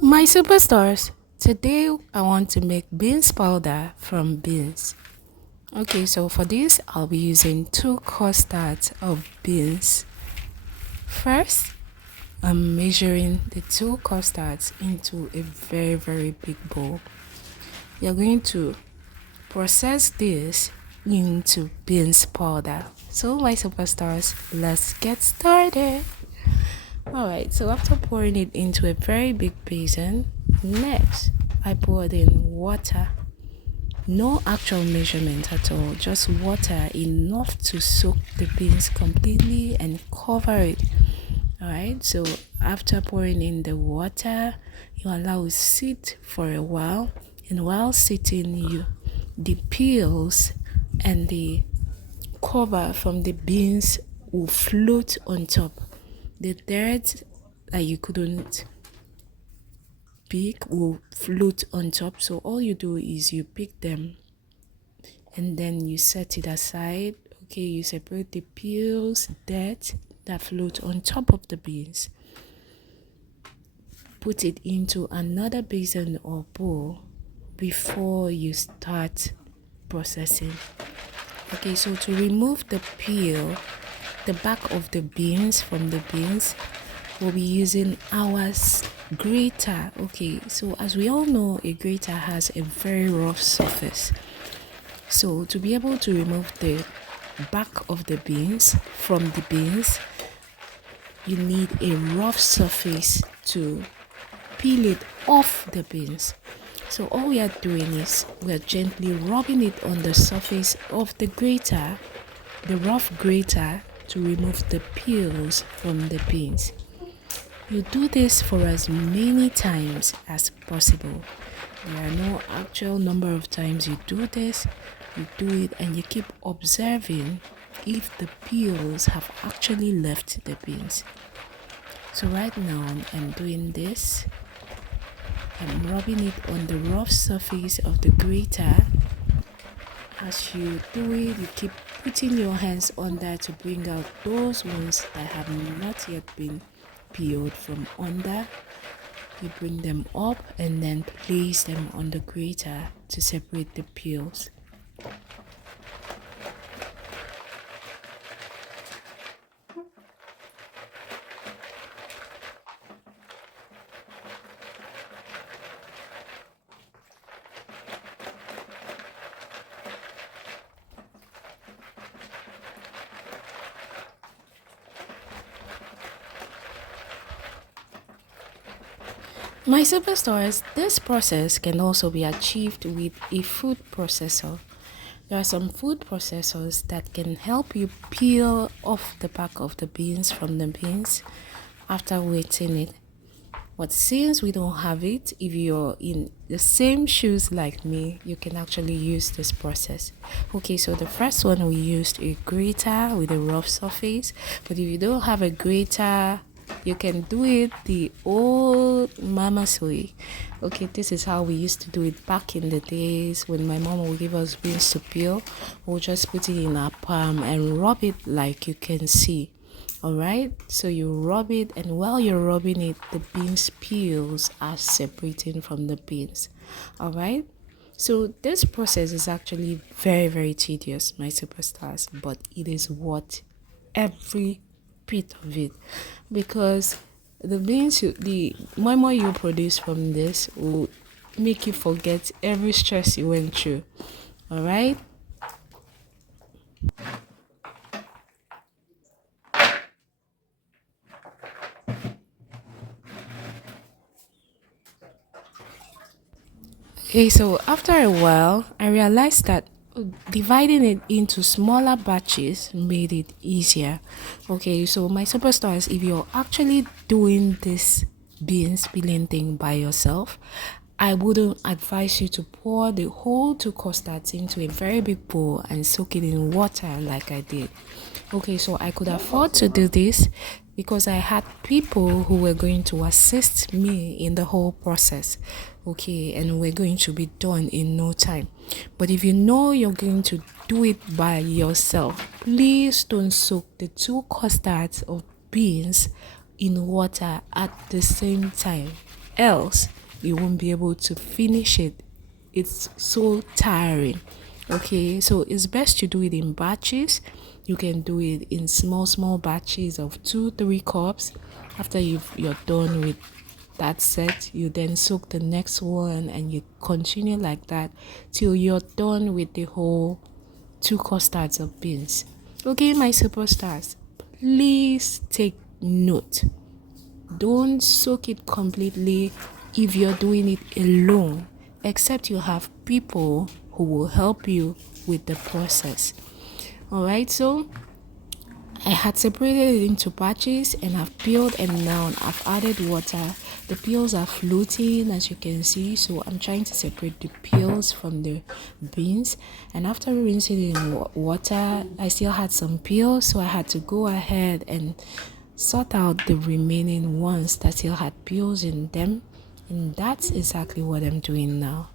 My superstars, today I want to make beans powder from beans. Okay, so for this, I'll be using 2 custards of beans. First, I'm measuring the 2 custards into a very big bowl. You're going to process this into beans powder. So my superstars, let's get started. Alright, so after pouring it into a very big basin, next I poured in water. No actual measurement at all, just water enough to soak the beans completely and cover it. Alright, so after pouring in the water, you allow it sit for a while, and while sitting, the peels and the cover from the beans will float on top. The dirt that you couldn't pick will float on top. So all you do is you pick them and then you set it aside. Okay, you separate the peels, dirt that float on top of the beans. Put it into another basin or bowl before you start processing. Okay, so to remove the peel, the back of the beans from the beans, we'll be using our grater. Okay, so as we all know, a grater has a very rough surface. So to be able to remove the back of the beans from the beans, you need a rough surface to peel it off the beans. So all we are doing is we are gently rubbing it on the surface of the grater, the rough grater, to remove the peels from the beans. You do this for as many times as possible. There are no actual number of times you do this. You do it and you keep observing if the peels have actually left the beans. So right now I'm doing this. I'm rubbing it on the rough surface of the grater. As you do it, you keep putting your hands under to bring out those ones that have not yet been peeled from under. You bring them up and then place them on the grater to separate the peels. My superstars, this process can also be achieved with a food processor. There are some food processors that can help you peel off the back of the beans from the beans after wetting it. But since we don't have it, if you're in the same shoes like me, you can actually use this process. Okay, so the first one we used a grater with a rough surface. But if you don't have a grater, you can do it the old mama's way. Okay, this is how we used to do it back in the days when my mom would give us beans to peel. We'll just put it in our palm and rub it like you can see. Alright, so you rub it, and while you're rubbing it, the beans peels are separating from the beans. Alright, so this process is actually very tedious, my superstars, but it is worth every bit of it, because the beans, the more you produce from this will make you forget every stress you went through. Alright. Okay, so after a while, I realized that dividing it into smaller batches made it easier. Okay, so my superstars, if you're actually doing this beans peeling thing by yourself, I wouldn't advise you to pour the whole 2 custards into a very big bowl and soak it in water like I did. Okay, so I could afford to do this because I had people who were going to assist me in the whole process. Okay, and we're going to be done in no time. But if you know you're going to do it by yourself, please don't soak the 2 custards of beans in water at the same time. else you won't be able to finish it. It's so tiring. Okay, so it's best to do it in batches. You can do it in small batches of 2-3 cups. After you're done with that set, you then soak the next one and you continue like that till you're done with the whole 2 custards of beans. Okay, my superstars, please take note. Don't soak it completely if you're doing it alone, except you have people who will help you with the process. All right, so I had separated it into batches and I've peeled, and now I've added water. The peels are floating, as you can see, so I'm trying to separate the peels from the beans. And after rinsing it in water, I still had some peels, so I had to go ahead and sort out the remaining ones that still had peels in them, and that's exactly what I'm doing now.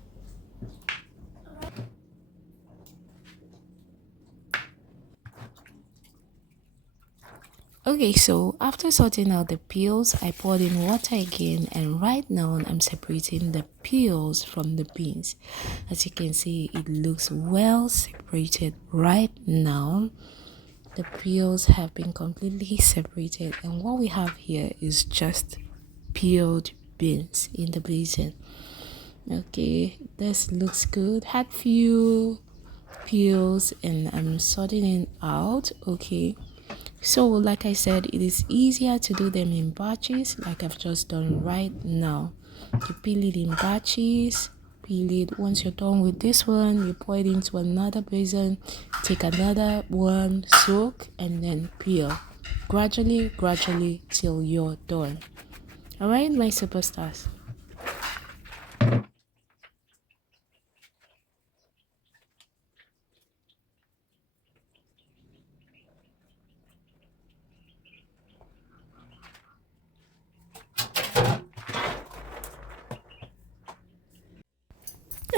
Okay, so after sorting out the peels, I poured in water again, and right now I'm separating the peels from the beans. As you can see, it looks well separated right now. The peels have been completely separated, and what we have here is just peeled beans in the basin. Okay, this looks good. Had few peels and I'm sorting it out. Okay, so like I said, it is easier to do them in batches, like I've just done right now. You peel it in batches, peel it. Once you're done with this one, you pour it into another basin, take another one, soak, and then peel gradually till you're done. All right, my superstars.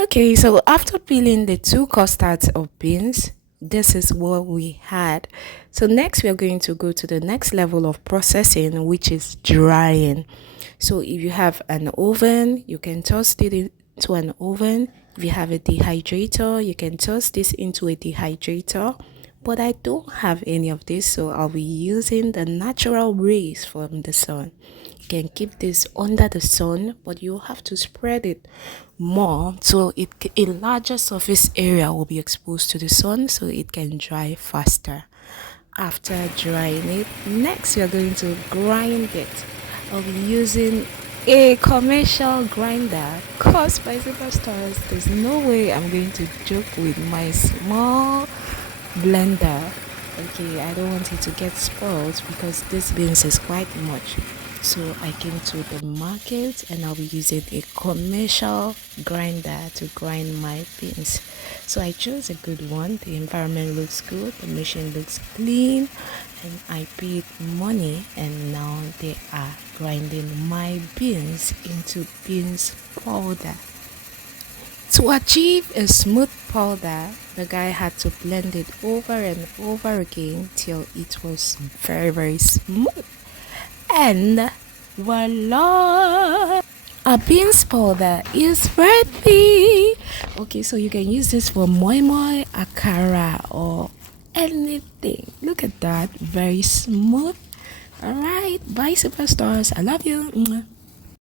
Okay, so after peeling the 2 custards of beans, this is what we had. So next we are going to go to the next level of processing, which is drying. So if you have an oven, you can toast it into an oven. If you have a dehydrator, you can toast this into a dehydrator. But I don't have any of this, so I'll be using the natural rays from the sun. You can keep this under the sun, but you have to spread it more so a larger surface area will be exposed to the sun so it can dry faster. After drying it, next we are going to grind it. I'll be using a commercial grinder, cause by superstars, there's no way I'm going to joke with my small blender. Okay, I don't want it to get spoiled because this beans is quite much. So I came to the market and I'll be using a commercial grinder to grind my beans. So I chose a good one. The environment looks good, the machine looks clean, and I paid money, and now they are grinding my beans into beans powder. To achieve a smooth powder, the guy had to blend it over and over again till it was very smooth. And voila! Our beans powder is ready. Okay, so you can use this for moi, akara, or anything. Look at that, very smooth. All right, bye superstars. I love you.